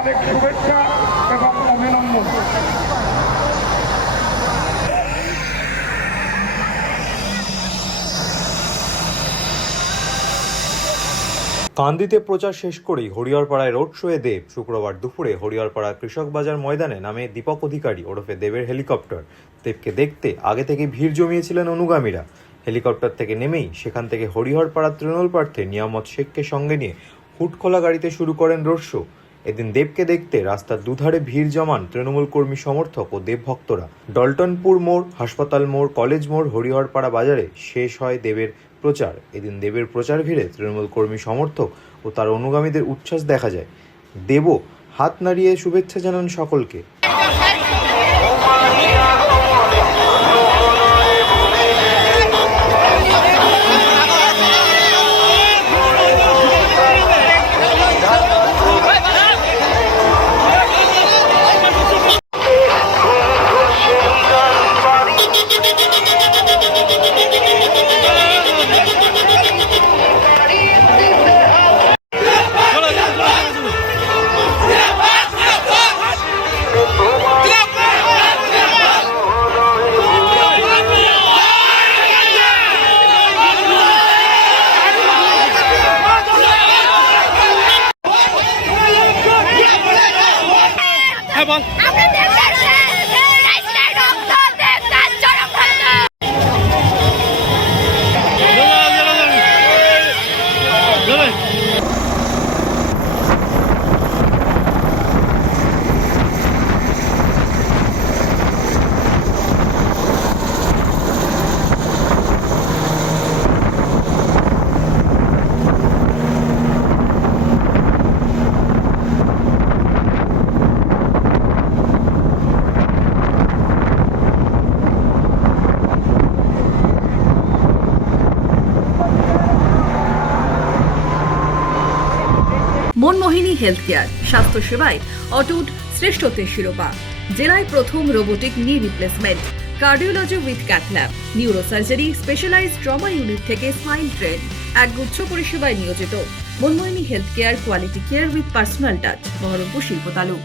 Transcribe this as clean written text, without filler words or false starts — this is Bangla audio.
অনেক শুভেচ্ছা এবং অভিনন্দন। কান্দিতে প্রচার শেষ করেই হরিহরপাড়ায় রোড শোয়ে দেব শুক্রবার দুপুরে হরিহরপাড়া কৃষক বাজার ময়দানে নামে দীপক অধিকারী ওরফে দেবের হেলিকপ্টার। দেবকে দেখতে আগে থেকে ভিড় জমিয়েছিলেন অনুগামীরা। হেলিকপ্টার থেকে নেমেই সেখান থেকে হরিহরপাড়া তৃণমূল প্রার্থী নিয়ামত শেখকে সঙ্গে নিয়ে হুটখোলা গাড়িতে শুরু করেন রোড শো। এদিন দেবকে দেখতে রাস্তার দুধারে ভিড় জমান তৃণমূল কর্মী সমর্থক ও দেব ভক্তরা। ডলটনপুর মোড়, হাসপাতাল মোড়, কলেজ মোড়, হরিহরপাড়া বাজারে শেষ হয় দেবের প্রচার। এদিন দেবের প্রচার ভিড়ে তৃণমূল কর্মী সমর্থক ও তার অনুগামীদের উচ্ছ্বাস দেখা যায়। দেবও হাত নাড়িয়ে শুভেচ্ছা জানান সকলকে। মনমোহিনী হেলথ কেয়ার, স্বাস্থ্য সেবায় অটুট শ্রেষ্ঠত্বের শিরোপা। জেলায় প্রথম robotic knee replacement, cardiology with cath lab, neurosurgery, specialized trauma unit থেকে স্পাইন ট্রেন, একগুচ্ছ পরিষেবায় নিয়োজিত। Manmohini health care, quality care with personal touch, Baharampur শিল্প তালুক।